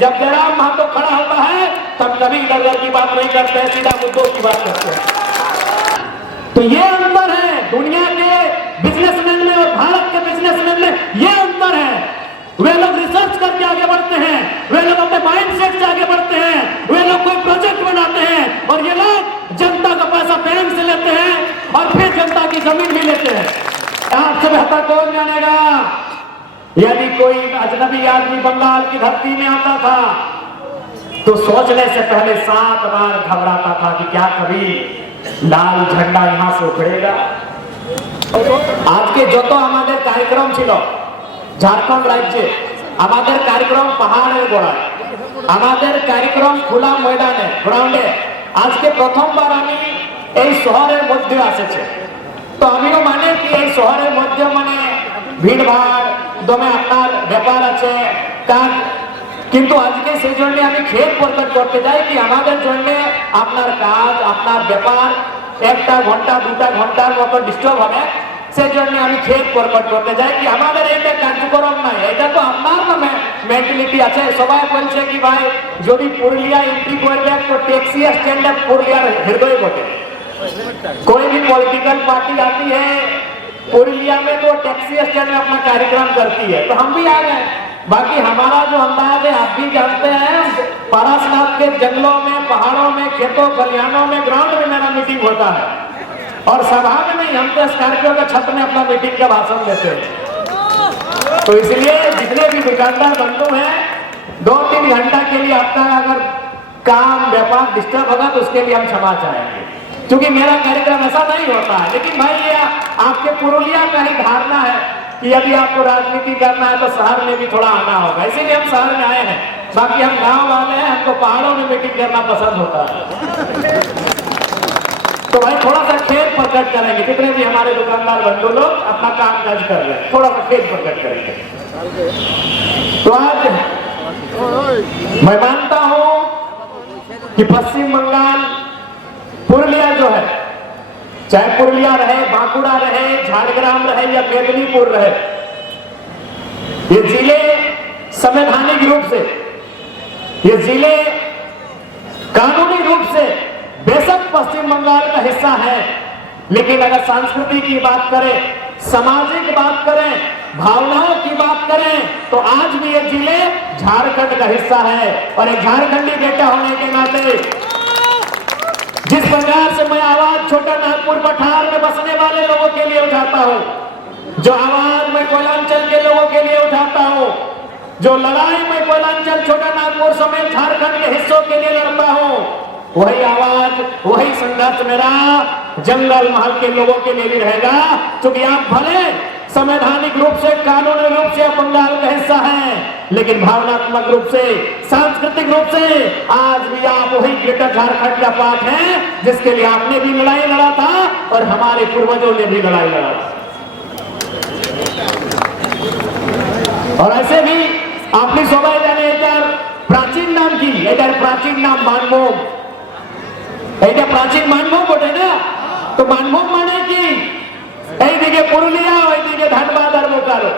जब जयराम महतो खड़ा होता है तब कभी इधर की बात नहीं करते हैं, सीधा मुद्दों की बात करते हैं। तो ये अंतर है दुनिया के बिजनेसमैन में और भारत के बिजनेसमैन में, ये अंतर है। वे लोग रिसर्च करके आगे बढ़ते हैं, वे लोग अपने माइंडसेट से आगे बढ़ते हैं, वे लोग कोई प्रोजेक्ट बनाते हैं, और ये लोग जनता का पैसा बैंक से लेते हैं और फिर जनता की जमीन भी लेते हैं। आपसे बेहतर कौन जानेगा? यदि कोई अजनबी आदमी बंगाल की धरती में आता था तो सोचने से पहले 7 बार घबराता था कि क्या कभी लाल झंडा यहां से उखड़ेगा। आज के जो तो हमारे कार्यक्रम छिलो झारखंड राज्य हमारे कार्यक्रम पहाड़े गोड़ाय हमारे कार्यक्रम खुला मैदाने ग्राउंडे आज के प्रथम बार आमी এই শহরের মধ্যে আসছে। তো আমিও মানে কি এই শহরের মধ্যে মানে ভিড়ভাড় দমে আপনার ব্যাপার আছে কারণ কিন্তু আজকে সেই জন্য আমি খেদ প্রকাশ করতে চাই কি আমাদের জন্য আপনার কাজ আপনার ব্যাপার 1 ঘন্টা 2 ঘন্টার মতো ডিস্টার্ব হবে। সেই জন্য আমি খেদ প্রকাশ করতে চাই কি আমাদের এইটা কার্যক্রম নাই, এটা তো আপনার না মেন্টালিটি আছে। সবাই বলছে কি ভাই যদি পুরুলিয়া এন্ট্রি করবে তো ট্যাক্সি স্ট্যান্ডে পুরুলিয়ার হৃদয় বটে। कोई भी पॉलिटिकल पार्टी आती है पुरुलिया में तो टैक्सी स्टैंड में अपना कार्यक्रम करती है, तो हम भी आ गए। बाकी हमारा जो अंदाज है आप भी जानते हैं, पारसनाथ के जंगलों में पहाड़ों में खेतों खलिहानों में ग्राउंड में मेरा मीटिंग होता है और सभा में नहीं, हम तो स्कॉर्पियो के छत में अपना मीटिंग का भाषण देते हैं। तो इसलिए जितने भी दुकानदार बंधु हैं 2-3 घंटा के लिए आपका अगर काम व्यापार डिस्टर्ब होगा तो उसके लिए हम क्षमा चाहेंगे, क्योंकि मेरा कार्यक्रम ऐसा नहीं होता है। लेकिन भाई ये आपके पुरुलिया का ही धारणा है कि यदि आपको राजनीति करना है तो शहर में भी थोड़ा आना होगा, इसीलिए हम शहर में आए हैं। बाकी हम गांव वाले हैं, हमको पहाड़ों में मीटिंग करना पसंद होता है। तो भाई थोड़ा सा खेद प्रकट करेंगे, जितने भी हमारे दुकानदार बंधु लोग अपना काम काज कर रहे हैं, थोड़ा सा खेद प्रकट करेंगे। तो आज मैं मानता हूं कि पश्चिम बंगाल पुरुलिया जो है, चाहे पुरुलिया रहे बांकुड़ा रहे झारग्राम रहे या मेदिनीपुर रहे, ये जिले संवैधानिक रूप से ये जिले कानूनी रूप से बेशक पश्चिम बंगाल का हिस्सा है, लेकिन अगर संस्कृति की बात करें सामाजिक बात करें भावनाओं की बात करें तो आज भी ये जिले झारखंड का हिस्सा है। और एक झारखंडी बेटा होने के नाते जिस प्रकार से मैं आवाज छोटा नागपुर पठार में बसने वाले लोगों के लिए उठाता हूं, जो आवाज मैं कोयलांचल के लोगों के लिए उठाता हूं, जो लड़ाई मैं कोयलांचल छोटा नागपुर समेत झारखंड के हिस्सों के लिए लड़ता हूं, वही आवाज वही संघर्ष मेरा जंगल महल के लोगों के लिए भी रहेगा। क्योंकि आप भले संवैधानिक रूप से कानूनी रूप से बंगाल का हिस्सा है, लेकिन भावनात्मक रूप से सांस्कृतिक रूप से आज भी आप वही ग्रेटर झारखंड का पार्ट हैं जिसके लिए आपने भी लड़ाई लड़ा था और हमारे पूर्वजों ने भी लड़ाई लड़ा था। और ऐसे भी आपने सबाई जाने प्राचीन नाम की प्राचीन नाम मानभूम प्राचीन मानभूम बोटे ना, तो मानभूम माने की दिखे पुरुलिया दिखे धनबाद और बोकारो।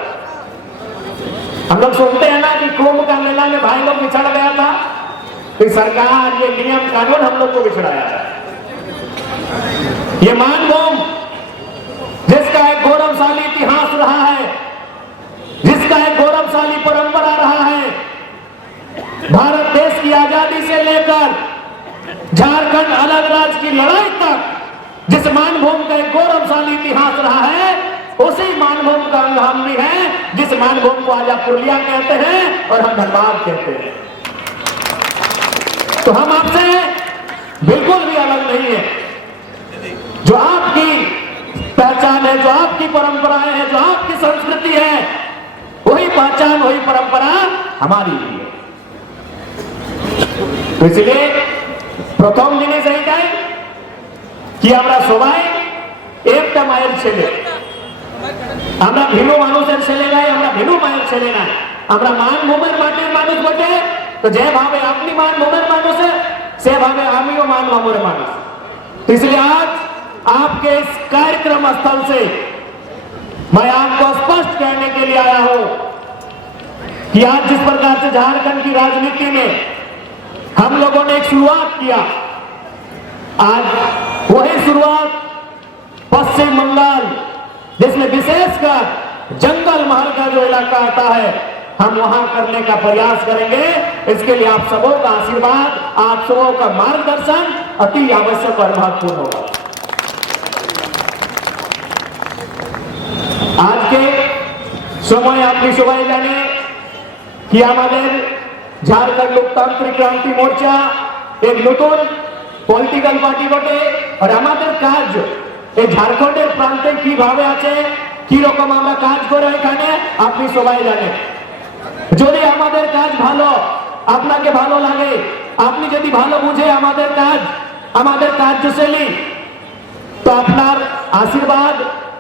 हम लोग सुनते हैं ना कि कुंभ का मेला में भाई लोग बिछड़ गया था, तो सरकार ये नियम कानून हम लोग को बिछड़ाया था। ये मानभूम जिसका एक गौरवशाली इतिहास रहा है, जिसका एक गौरवशाली परंपरा रहा है, भारत देश की आजादी से लेकर झारखंड अलग राज्य की लड़ाई तक जिस मानभूम का एक गौरवशाली इतिहास रहा है, उसी मानभूम का अंग हम भी हैं, जिस मानभूम को आज आप पुरुलिया कहते हैं और हम धनबाद कहते हैं। तो हम आपसे बिल्कुल भी अलग नहीं है। जो आपकी पहचान है, जो आपकी परंपराएं हैं, जो आपकी संस्कृति है, वही पहचान वही परंपरा हमारी भी है। तो इसलिए प्रथम जिनिस এইটাই कि আমরা সবাই একটা মায়ের ছেলে, আমরা ভিন্ন মানুষের ছেলে নাই, আমরা ভিন্ন মায়ের ছেলে নাই, আমরা মানভূমের মাটির মানুষ বটে। তো যেভাবে আপনি মানভূমের মানুষ है সেভাবে আমিও মানভূমের মানুষ। तो इसलिए आज आपके इस कार्यक्रम स्थल से मैं आपको स्पष्ट कहने के लिए आया हूं कि आज जिस प्रकार से झारखंड की राजनीति में हम लोगों ने एक शुरुआत किया, आज वही शुरुआत पश्चिम बंगाल, जिसमें विशेषकर जंगल महल का जो इलाका आता है, हम वहां करने का प्रयास करेंगे। इसके लिए आप सबों का आशीर्वाद, आप सबों का मार्गदर्शन अति आवश्यक और महत्वपूर्ण होगा। आज के समय अपनी सबाई जाने कि हमारे झारखंड लोकतांत्रिक क्रांति मोर्चा एक नतून पॉलिटिकल पार्टी बटे और हमारे काज झारखंडेर प्रांते की भावे आछे की रकम আমরা কাজ করে এখানে আপনি সবাই জানেন। যদি আমাদের কাজ ভালো আপনাকে ভালো লাগে, আপনি যদি ভালো বুঝে আমাদের কাজ, আমাদের কার্যশৈলী, তো আপনার আশীর্বাদ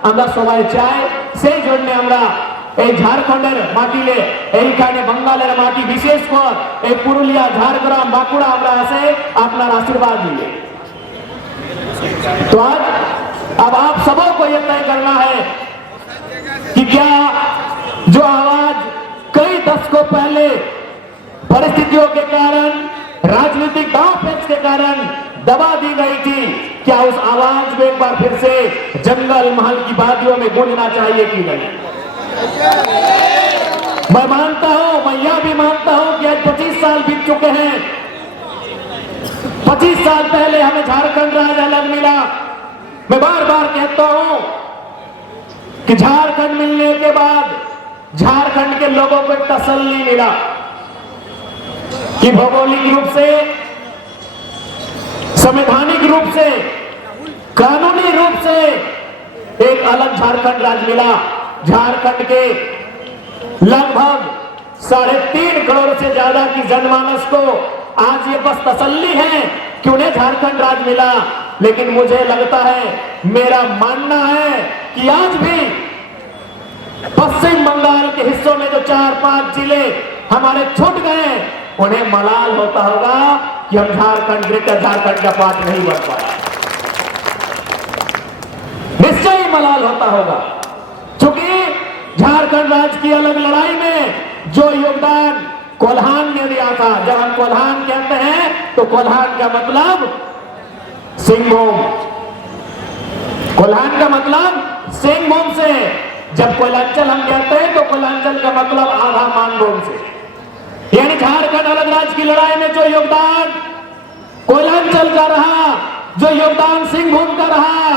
আমরা সবাই চাই। সেই জন্য আমরা এই ঝাড়খণ্ডের মাটিতে, এইখানে বাঙালের মাটি, বিশেষ করে এই পুরুলিয়া, ঝাড়গ্রাম, বাঁকুড়া আমরা আসে আপনার আশীর্বাদ দিয়ে। तो आज अब आप सबों को यह तय करना है कि क्या जो आवाज कई दशकों पहले परिस्थितियों के कारण, राजनीतिक दांवपेच के कारण दबा दी गई थी, क्या उस आवाज में एक बार फिर से जंगल महल की वादियों में गूंजना चाहिए कि नहीं? मैं मानता हूं, मैं यह भी मानता हूं कि आज 25 साल बीत चुके हैं। 25 साल पहले हमें झारखंड राज्य अलग मिला। मैं बार बार कहता हूं कि झारखंड मिलने के बाद झारखंड के लोगों को एक तसल्ली मिला कि भौगोलिक रूप से, संवैधानिक रूप से, कानूनी रूप से एक अलग झारखंड राज्य मिला। झारखंड के लगभग 3.5 करोड़ से ज्यादा की जनमानस को आज ये बस तसल्ली है कि उन्हें झारखंड राज्य मिला। लेकिन मुझे लगता है, मेरा मानना है कि आज भी पश्चिम बंगाल के हिस्सों में जो 4-5 जिले हमारे छूट गए, उन्हें मलाल होता होगा कि हम झारखंड, ग्रेटर झारखंड का पार्ट नहीं बन पाया। निश्चय ही मलाल होता होगा, क्योंकि झारखंड राज्य की अलग लड़ाई में जो योगदान कोल्हान ने दिया था। जब हम कोल्हान कहते हैं तो कोल्हान का मतलब सिंहभूम, कोल्हान का मतलब सिंहभूम से। जब कोयलांचल हम कहते हैं तो कोयलांचल का मतलब आधा मानभूम से। यानी झारखंड अलग राज्य की लड़ाई में जो योगदान कोयलांचल का रहा, जो योगदान सिंहभूम का रहा,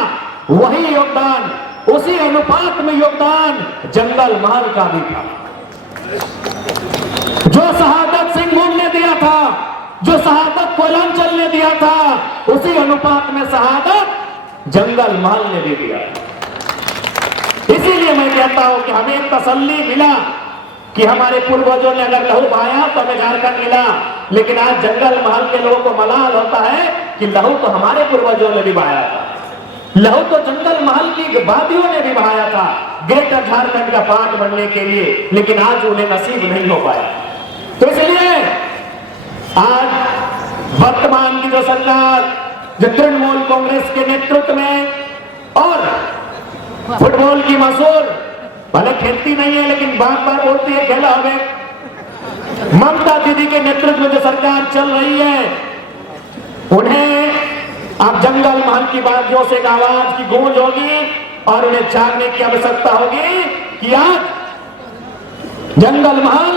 वही योगदान, उसी अनुपात में योगदान जंगल महल का भी था। जो शहादत सिंहभूम ने दिया था, जो शहादत कोयलांचल ने दिया था, उसी अनुपात में शहादत जंगल महल ने भी दिया। इसीलिए मैं कहता हूं कि हमें एक तसल्ली मिला कि हमारे पूर्वजों ने अगर लहू बहाया तो हमें झारखंड मिला। लेकिन आज जंगल महल के लोगों को मलाल होता है कि लहू तो हमारे पूर्वजों ने भी बहाया था, लहू तो जंगल महल की वादियों ने भी बहाया था ग्रेटर झारखंड का पार्ट बनने के लिए। लेकिन आज उन्हें नसीब नहीं हो पाया। तो इसलिए आज वर्तमान की जो सरकार, जो तृणमूल कांग्रेस के नेतृत्व में, और फुटबॉल की मशहूर, भले खेलती नहीं है लेकिन बार बार बोलती है खेला हमें, ममता दीदी के नेतृत्व में जो सरकार चल रही है, उन्हें अब जंगल महल की वादियों से एक आवाज की गूंज होगी और उन्हें जागने की आवश्यकता होगी कि आज जंगल महल,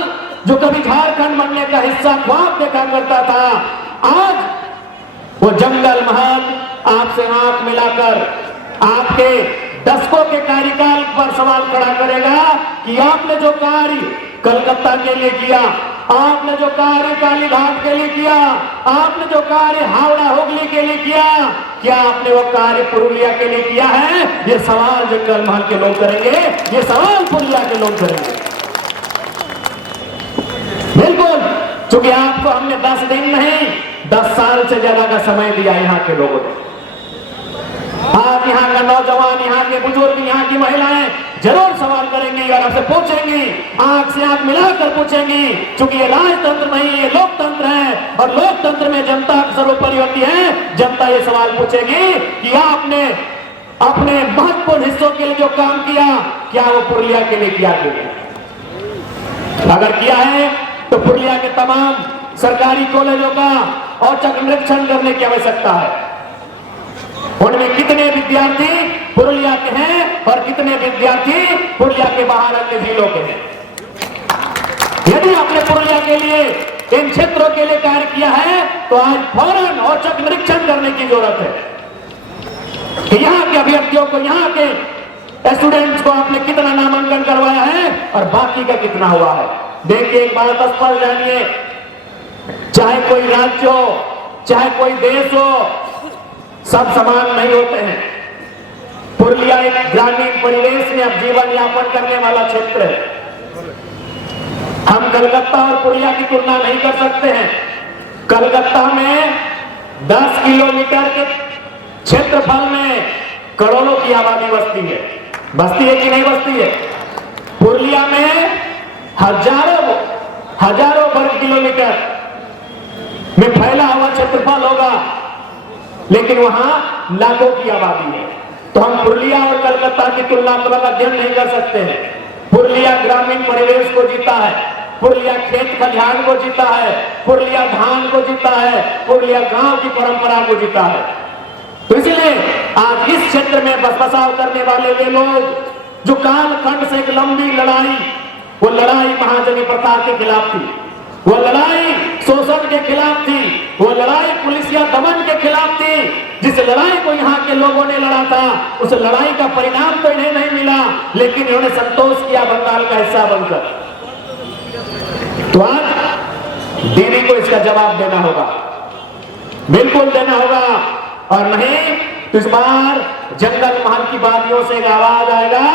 जो कभी झारखंड बनने का हिस्सा ख्वाब देखा करता था, आज वो जंगल महल आपसे आंख मिलाकर आपके दशकों के कार्यकाल पर सवाल खड़ा करेगा कि आपने जो कार्य कलकत्ता के लिए किया, आपने जो कार्य कालीघाट के लिए किया, आपने जो कार्य हावड़ा हुगली के लिए किया, क्या आपने वो कार्य पुरुलिया के लिए किया है? ये सवाल जंगल महल के लोग करेंगे, ये सवाल पुरुलिया के लोग करेंगे। बिल्कुल, क्योंकि आपको हमने 10 दिन नहीं 10 साल से ज्यादा का समय दिया यहाँ के लोगों ने। आप यहाँ का नौजवान, यहाँ के बुजुर्ग, यहाँ की महिलाएं जरूर सवाल करेंगी और आपसे पूछेंगी, आंख से आंख मिलाकर पूछेंगी, क्योंकि ये राजतंत्र नहीं, ये लोकतंत्र है और लोकतंत्र में जनता सर्वोपरि होती है। जनता ये सवाल पूछेगी कि आपने अपने महत्वपूर्ण हिस्सों के लिए जो काम किया, क्या वो पुरुलिया के लिए किया? अगर किया है तो पुरुलिया के तमाम सरकारी कॉलेजों का औचक निरीक्षण करने की आवश्यकता है। उनमें कितने विद्यार्थी पुरुलिया के हैं और कितने विद्यार्थी पुरुलिया के बाहर अन्य जिलों के हैं। यदि आपने पुरुलिया के लिए, इन क्षेत्रों के लिए कार्य किया है तो आज फौरन औचक निरीक्षण करने की जरूरत है कि यहाँ के अभ्यर्थियों को, यहाँ के स्टूडेंट्स को आपने कितना नामांकन करवाया है और बाकी का कितना हुआ है। देखिए, एक बात स्पष्ट जानिए, चाहे कोई राज्य हो, चाहे कोई देश हो, सब समान नहीं होते हैं। पुरुलिया एक ग्रामीण परिवेश में अब जीवन यापन करने वाला क्षेत्र है। हम कलकत्ता और पुरुलिया की तुलना नहीं कर सकते हैं। कलकत्ता में 10 किलोमीटर के क्षेत्रफल में करोड़ों की आबादी बसती है कि नहीं बसती है? पुरुलिया में हजारों वर्ग किलोमीटर में फैला हुआ क्षेत्रफल होगा, लेकिन वहां लाखों की आबादी है। तो हम पुरुलिया और कलकत्ता की तुलनात्मक अध्ययन नहीं कर सकते हैं। पुरुलिया ग्रामीण परिवेश को जीता है, पुरुलिया खेत खलिहान को जीता है, पुरुलिया धान को जीता है, पुरुलिया गांव की परंपरा को जीता है। तो इसलिए आज इस क्षेत्र में बसाव करने वाले वे लोग जो कालखंड से एक लंबी लड़ाई, वो लड़ाई महाजनी प्रथा के खिलाफ थी, वो लड़ाई शोषण के खिलाफ थी, वो लड़ाई पुलिसिया दमन के खिलाफ थी। जिस लड़ाई को यहाँ के लोगों ने लड़ा था, उस लड़ाई का परिणाम तो इन्हें नहीं मिला, लेकिन इन्होंने संतोष किया बंगाल का हिस्सा बनकर। तो आज दीदी को इसका जवाब देना होगा, बिल्कुल देना होगा, और नहीं तो इस बार जंगल महल की वादियों से एक आवाज आएगा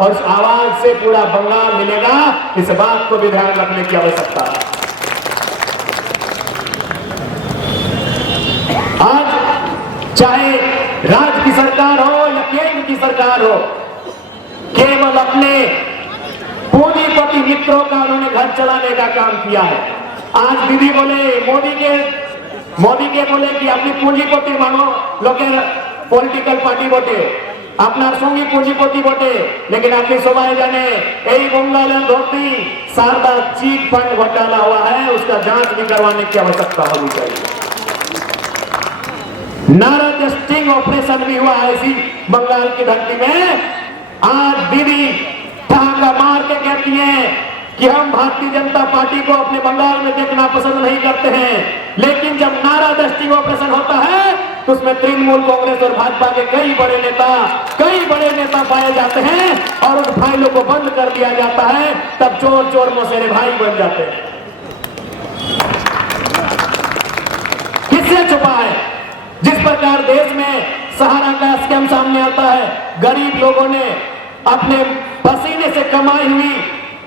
और उस आवाज से पूरा बंगाल मिलेगा। इस बात को भी ध्यान रखने की आवश्यकता है। आज चाहे राज्य की सरकार हो या केंद्र की सरकार हो, केवल अपने पूंजीपति मित्रों का उन्होंने घर चलाने का काम किया है। आज दीदी बोले, मोदी के बोले कि अपनी पूंजीपति मानो लोके पॉलिटिकल पार्टी बोटे, अपना संगी पूंजीपति बोटे, लेकिन अपनी सबाई जाने यही बंगाल धोती शारदा चीट फंड घोटाला हुआ है, उसका जांच भी करवाने की आवश्यकता होनी चाहिए। नारद स्टिंग ऑपरेशन भी हुआ है इसी बंगाल की धरती में। आज दीदी ठहाका मार के कहती हैं कि हम भारतीय जनता पार्टी को अपने बंगाल में देखना पसंद नहीं करते हैं, लेकिन जब नारद स्टिंग ऑपरेशन होता है तो उसमें तृणमूल कांग्रेस और भाजपा के कई बड़े नेता पाए जाते हैं और उन फाइलों को बंद कर दिया जाता है। तब चोर चोर मौसेरे भाई बन जाते हैं। किससे छुपा है? जिस प्रकार देश में सहारा का स्कैम सामने आता है, गरीब लोगों ने अपने पसीने से कमाई हुई,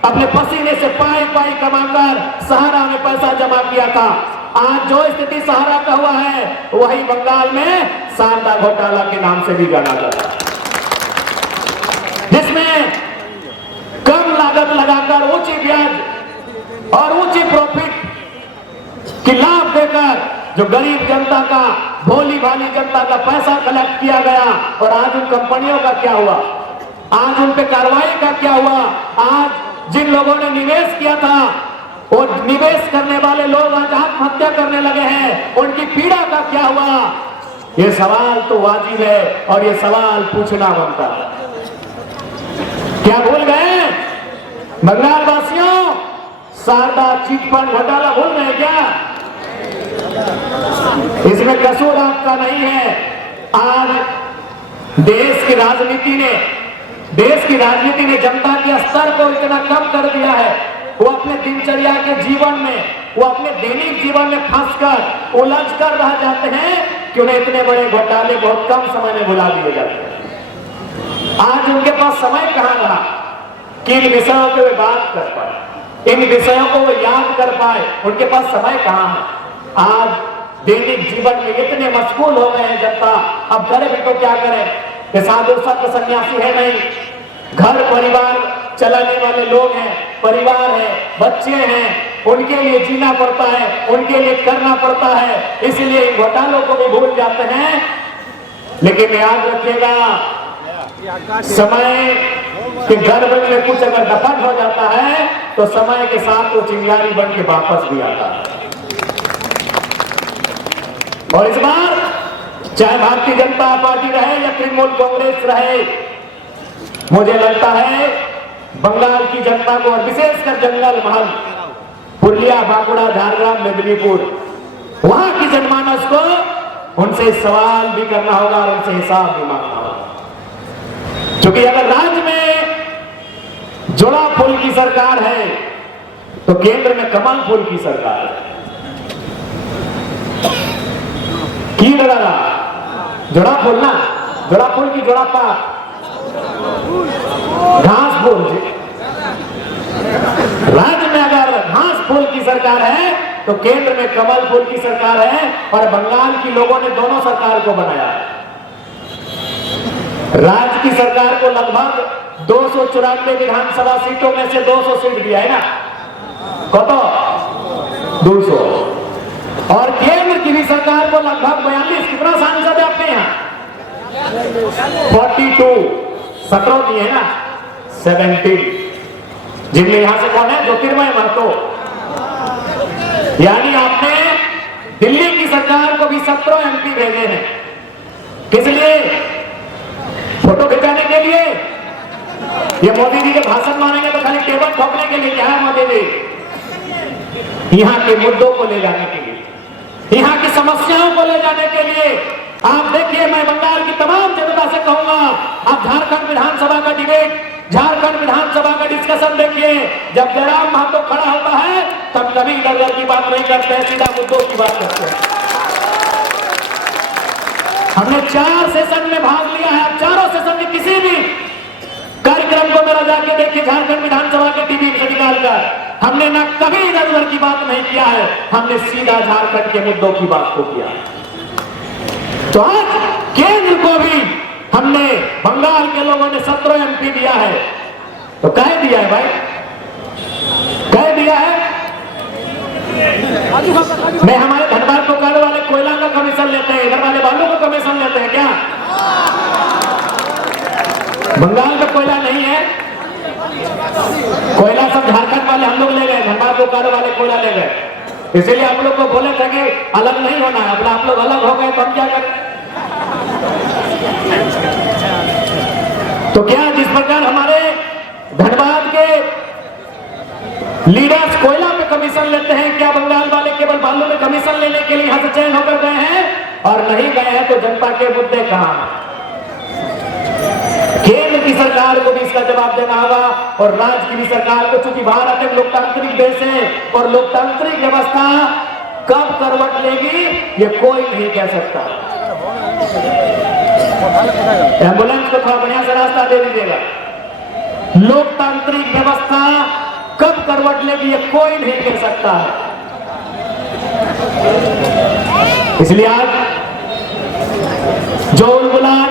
अपने पसीने से पाई कमाकर सहारा में पैसा जमा किया था। आज जो स्थिति सहारा का हुआ है, वही बंगाल में शारदा घोटाला के नाम से भी जाना जाता है, जिसमें कम लागत लगाकर ऊंची ब्याज और ऊंची प्रॉफिट की लाभ देकर जो गरीब जनता का, भोली भाली जनता का पैसा कलेक्ट किया गया। और आज उन कंपनियों का क्या हुआ? आज उन पे कार्रवाई का क्या हुआ? आज जिन लोगों ने निवेश किया था, और निवेश करने वाले लोग आज आत्महत्या करने लगे हैं, उनकी पीड़ा का क्या हुआ? ये सवाल तो वाजिब है और ये सवाल पूछना बनता है। क्या भूल गए बंगाल वासियों? शारदा चिट फंड घोटाला भूल गए क्या? इसमें कसूर आपका नहीं है। आज देश की राजनीति ने जनता के स्तर को इतना कम कर दिया है, वो अपने दिनचर्या के जीवन में, वो अपने दैनिक जीवन में फंसकर उलझकर रह जाते हैं कि उन्हें इतने बड़े घोटाले बहुत कम समय में भुला दिए जाते हैं। आज उनके पास समय कहां रहा कि इन विषयों पे वे बात कर पाए, इन विषयों को वे याद कर पाए? उनके पास समय कहां है? आज दैनिक जीवन में इतने मशगूल हो गए हैं जनता। अब करे भी तो क्या करें? कि साधु संत सन्यासी है नहीं, घर परिवार चलाने वाले लोग हैं, परिवार है, बच्चे हैं, उनके लिए जीना पड़ता है, उनके लिए करना पड़ता है, इसलिए इन घोटालों को भी भूल जाते हैं। लेकिन याद रखिएगा, समय के गड़बड़ में कुछ अगर दफन हो जाता है तो समय के साथ वो चिंगारी बन के वापस भी आता है। और इस बार चाहे भारतीय जनता पार्टी रहे या तृणमूल कांग्रेस रहे, मुझे लगता है बंगाल की जनता को और विशेषकर जंगल महल, पुरलिया, बांकुड़ा, झारग्राम, मेदिनीपुर, वहां की जनमानस को उनसे सवाल भी करना होगा और उनसे हिसाब भी मांगना होगा। क्योंकि अगर राज्य में जोड़ा फूल की सरकार है तो केंद्र में कमल फूल की सरकार है। की लगा जोड़ा फूल ना, जोड़ा फूल की जोड़ा पात घास फूल। राज्य में अगर घास फूल की सरकार है तो केंद्र में कमल फूल की सरकार है। और बंगाल की लोगों ने दोनों सरकार को बनाया है। राज्य की सरकार को लगभग 294 विधानसभा सीटों में से 200 सीट दिया है ना, कतो 200। और केंद्र की भी सरकार को लगभग 42, कितना सांसद है आपके यहाँ 42, 17 दिए है ना 17, जिनमें यहां से कौन है ज्योतिर्मय महतो। यानी आपने दिल्ली की सरकार को भी 17 एमपी भेजे हैं। किस लिए? फोटो खिंचाने के लिए? ये मोदी जी के भाषण मानेंगे तो खाली टेबल ठोकने के लिए? क्या है मोदी जी? यहां के मुद्दों को ले जाने के लिए, यहां की समस्याओं को ले जाने के लिए। आप देखिए, मैं बंगाल की तमाम जनता से कहूंगा, आप झारखंड विधानसभा का डिबेट, झारखंड विधानसभा का डिस्कशन देखिए। जब जयराम महतो खड़ा होता है तब कभी इधर की बात नहीं करते हैं, सीधा मुद्दों की बात करते हैं। हमने 4 सेशन में भाग लिया है। आप चारों सेशन में किसी भी कार्यक्रम को मेरा जाके देखिए, झारखंड विधानसभा के टीवी से निकालकर, हमने ना कभी इधर उधर की बात नहीं किया है। हमने सीधा झारखंड के मुद्दों की बात को किया। तो आज केंद्र को भी हमने, बंगाल के लोगों ने 17 एमपी दिया है। तो कह दिया है भाई, कह दिया है। मैं हमारे धनबाद बोकारो वाले कोयला का कमीशन लेते हैं, इधर वाले बालू का कमीशन लेते हैं क्या? बंगाल में कोयला नहीं है, कोयला सब झारखंड वाले हम लोग ले गए, धनबाद बोकारो वाले कोयला ले गए। इसीलिए आप लोग को बोले थे कि अलग नहीं होना है। अब आप लोग अलग हो गए तो हम क्या करें? तो क्या जिस प्रकार हमारे धनबाद के लीडर्स कोयला पे कमीशन लेते हैं, क्या बंगाल वाले केवल बालू में कमीशन लेने के लिए यहां से चयन होकर गए हैं? और नहीं गए हैं तो जनता के मुद्दे कहां हैं? केंद्र की सरकार को भी इसका जवाब देना होगा और राज्य की भी सरकार को। चूंकि भारत एक लोकतांत्रिक देश है और लोकतांत्रिक व्यवस्था कब करवट लेगी ये कोई नहीं कह सकता। एम्बुलेंस को थोड़ा बढ़िया से रास्ता दे दीजिएगा। लोकतांत्रिक व्यवस्था कब करवट लेगी ये कोई नहीं कह सकता है। इसलिए आज जो उलगुलान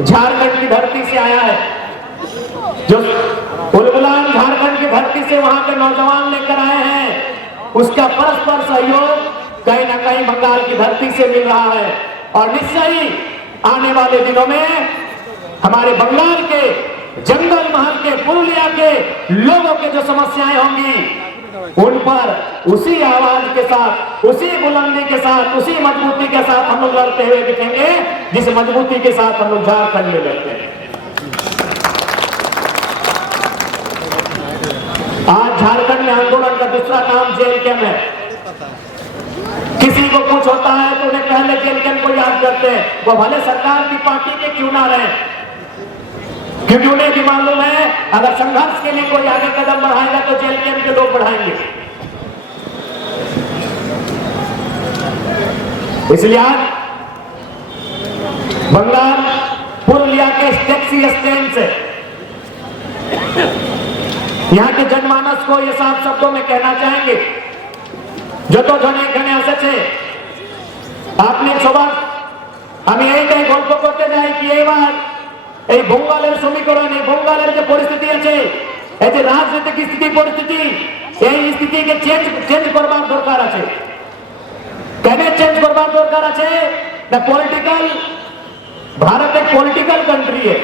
झारखंड की धरती से आया है, जो उलगुलान झारखंड की धरती से वहां के नौजवान लेकर आए हैं, उसका परस्पर सहयोग कहीं ना कहीं बंगाल की धरती से मिल रहा है। और निश्चय ही आने वाले दिनों में हमारे बंगाल के जंगल महल के, पुरुलिया के लोगों के जो समस्याएं होंगी उन पर उसी आवाज के साथ, उसी बुलंदी के साथ, उसी मजबूती के साथ हम लोग लड़ते हुए दिखेंगे जिस मजबूती के साथ हम लोग झारखंड में लड़ते हैं। आज झारखंड में आंदोलन का दूसरा नाम जेल कैंप है। किसी को कुछ होता है तो उन्हें पहले जेल कैंप को याद करते हैं, वो भले सरकार की पार्टी के क्यों ना रहे, क्योंकि उन्हें भी मालूम है अगर संघर्ष के लिए कोई आगे कदम बढ़ाएगा तो जेल कैंप के लोग बढ़ाएंगे। इसलिए आज बंगाल पुरुलिया के टैक्सी स्टैंड से यहाँ के जनमानस को ये साफ शब्दों में कहना चाहेंगे, जो तो जने एखाने এসেছে আপনি সবার আমি এইটাই গল্প করতে চাই কি এবার এই বঙ্গালের সমীকরণ, এই বঙ্গালের যে পরিস্থিতি আছে, এই যে রাজনৈতিক স্থিতি পরিস্থিতি, এই স্থিতিকে চেঞ্জ করবার দরকার আছে। কেন চেঞ্জ করবার দরকার আছে? না পলিটিক্যাল, भारत एक पॉलिटिकल कंट्री है,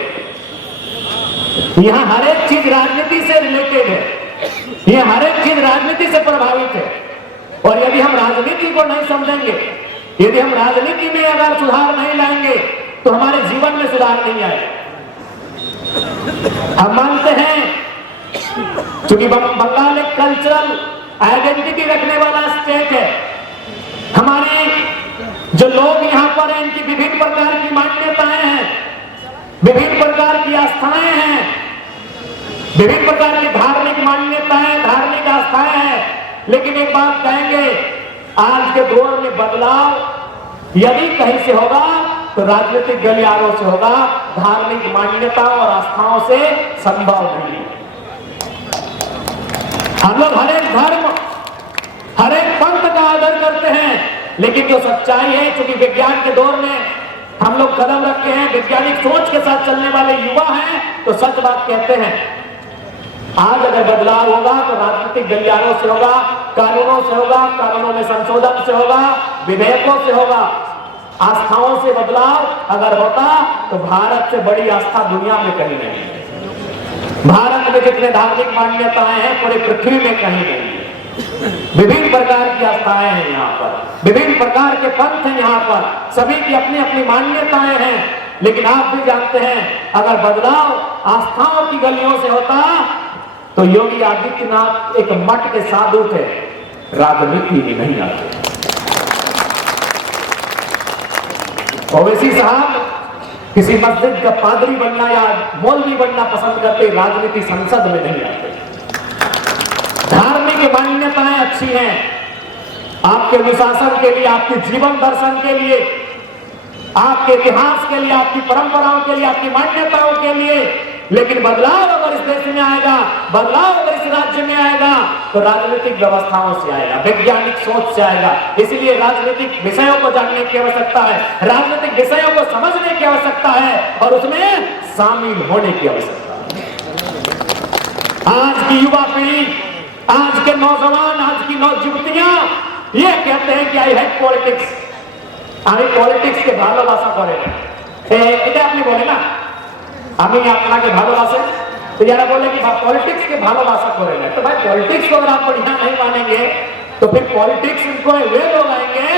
यहाँ हर एक चीज राजनीति से रिलेटेड है। ये हर एक चीज राजनीति से प्रभावित है। और यदि हम राजनीति को नहीं समझेंगे, यदि हम राजनीति में अगर सुधार नहीं लाएंगे तो हमारे जीवन में सुधार नहीं आएगा। हम मानते हैं क्योंकि बंगाल एक कल्चरल आइडेंटिटी रखने वाला स्टेट है। हमारे जो लोग यहाँ पर हैं, इनकी विभिन्न प्रकार की मान्यताएं हैं, विभिन्न प्रकार की आस्थाएं हैं, विभिन्न प्रकार की धार्मिक मान्यताएं, धार्मिक आस्थाएं हैं। लेकिन एक बात कहेंगे, आज के दौर में बदलाव यदि कहीं से होगा तो राजनीतिक गलियारों से होगा, धार्मिक मान्यताओं और आस्थाओं से संभव नहीं है। हम लोग हर एक धर्म, हर एक पंथ का आदर करते हैं, लेकिन जो सच्चाई है, क्योंकि विज्ञान के दौर में हम लोग कदम रखे हैं, वैज्ञानिक सोच के साथ चलने वाले युवा हैं, तो सच बात कहते हैं। आज अगर बदलाव होगा तो राजनीतिक गलियारों से होगा, कानूनों से होगा, कानूनों में संशोधन से होगा, विधेयकों से होगा। आस्थाओं से बदलाव अगर होता तो भारत से बड़ी आस्था दुनिया में कहीं नहीं है। भारत में जितने धार्मिक मान्यताएं हैं पूरी पृथ्वी में कहीं नहीं है। विभिन्न प्रकार की आस्थाएं हैं यहाँ पर, विभिन्न प्रकार के पंथ हैं यहाँ पर, सभी की अपनी अपनी मान्यताएं हैं। लेकिन आप भी जानते हैं, अगर बदलाव आस्थाओं की गलियों से होता तो योगी आदित्यनाथ एक मठ के साधु थे, राजनीति में नहीं आते। ओवैसी साहब किसी मस्जिद का पादरी बनना या मौलवी बनना पसंद करते, राजनीति संसद में नहीं आते। धार्मिक मान्यताएं अच्छी हैं आपके अनुशासन के लिए, आपके जीवन दर्शन के लिए, आपके इतिहास के लिए, आपकी परंपराओं के लिए, आपकी मान्यताओं के लिए। लेकिन बदलाव अगर इस देश में आएगा, बदलाव अगर इस राज्य में आएगा तो राजनीतिक व्यवस्थाओं से आएगा, वैज्ञानिक सोच से आएगा। इसलिए राजनीतिक विषयों को जानने की आवश्यकता है, राजनीतिक विषयों को समझने की आवश्यकता है और उसमें शामिल होने की आवश्यकता है। आज की युवा पीढ़ी, आज के नौजवान, आज की नौजुवतियां ये कहते हैं कि आई हेट पॉलिटिक्स, আমি পলিটিক্সকে ভালোবাসা করে না। এটা আপনি বলে না, আমি আপনাকে ভালোবাসে, तो यारा बोले कि पॉलिटिक्स के भालोबासा करे ना। तो भाई पॉलिटिक्स को अगर आप बढ़िया नहीं मानेंगे तो फिर पॉलिटिक्स इनको वे लोग आएंगे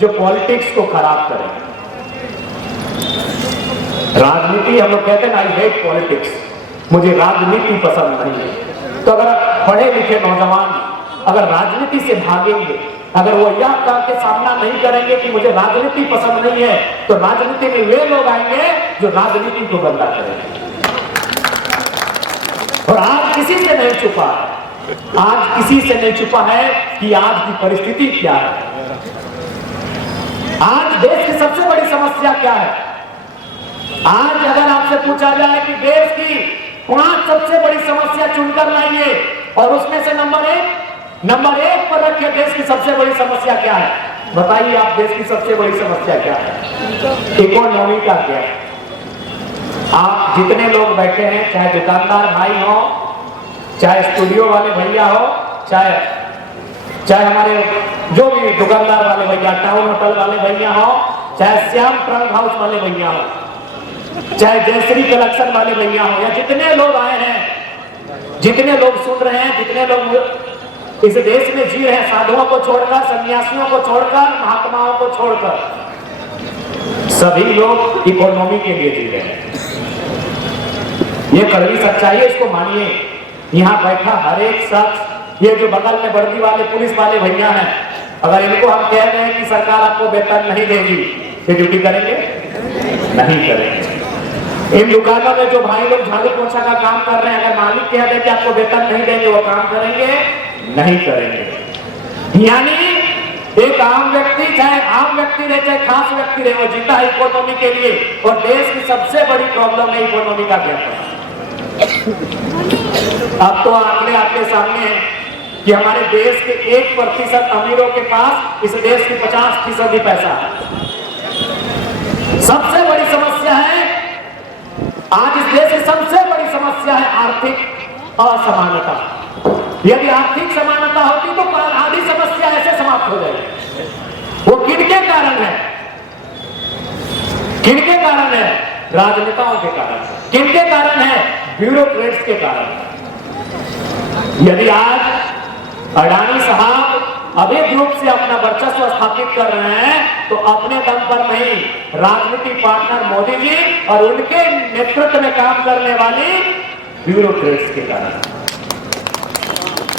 जो पॉलिटिक्स को खराब करेंगे। राजनीति हम लोग कहते हैं आई हेट पॉलिटिक्स, मुझे राजनीति पसंद नहीं है। तो अगर पढ़े लिखे नौजवान अगर राजनीति से भागेंगे, अगर वो यह करके सामना नहीं करेंगे कि मुझे राजनीति पसंद नहीं है, तो राजनीति में वे लोग आएंगे जो राजनीति को गंदा करेंगे। और आज किसी से नहीं छुपा है, आज किसी से नहीं छुपा है कि आज की परिस्थिति क्या है। आज देश की सबसे बड़ी समस्या क्या है। आज अगर आपसे पूछा जाए कि देश की 5 सबसे बड़ी समस्या चुनकर लाइए और उसमें से नंबर एक पर रखिए देश की सबसे बड़ी समस्या क्या है, बताइए आप देश की सबसे बड़ी समस्या क्या है। इकोनॉमी का क्या है। आप जितने लोग बैठे हैं, चाहे दुकानदार भाई हो, चाहे स्टूडियो वाले भैया हो, चाहे हमारे जो भी दुकानदार वाले भैया, टाउन होटल वाले भैया हो, चाहे श्याम ट्रंक हाउस वाले भैया हो, चाहे जयश्री कलेक्शन वाले भैया हो, या जितने लोग आए हैं, जितने लोग सुन रहे हैं, जितने लोग इस देश में जी रहे हैं, साधुओं को छोड़कर, सन्यासियों को छोड़कर, महात्माओं को छोड़कर, सभी लोग इकोनॉमी के लिए जी रहे हैं। ये कड़वी सच्चाई है, इसको मानिए। यहाँ बैठा हर एक शख्स, ये जो बगल में वर्दी वाले पुलिस वाले भैया हैं, अगर इनको हम कह रहे हैं कि सरकार आपको वेतन नहीं देगी, तो ड्यूटी करेंगे? नहीं करेंगे। इन दुकानों में जो भाई लोग झाड़ू पोछा का काम कर रहे हैं, अगर मालिक कह दे कि आपको वेतन नहीं देंगे, वो काम करेंगे? नहीं करेंगे। यानी एक आम व्यक्ति, चाहे आम व्यक्ति रहे चाहे खास व्यक्ति रहे, वो जीता है इकोनॉमी के लिए। और देश की सबसे बड़ी प्रॉब्लम है इकोनॉमी का गैप। अब तो आंकड़े आपके सामने हैं कि हमारे देश के 1% अमीरों के पास इस देश की 50% पैसा है। सबसे बड़ी समस्या है आज इस देश की सबसे बड़ी समस्या है आर्थिक असमानता। यदि आर्थिक समानता होती तो आधी समस्या ऐसे समाप्त हो जाएगी। वो किनके कारण है? किनके कारण है? राजनेताओं के कारण। किनके कारण है? ब्यूरोक्रेट्स के कारण। यदि आज अडानी साहब अवैध रूप से अपना वर्चस्व स्थापित कर रहे हैं तो अपने दम पर नहीं, राजनीतिक पार्टनर मोदी जी और उनके नेतृत्व में काम करने वाली ब्यूरोक्रेट्स के कारण।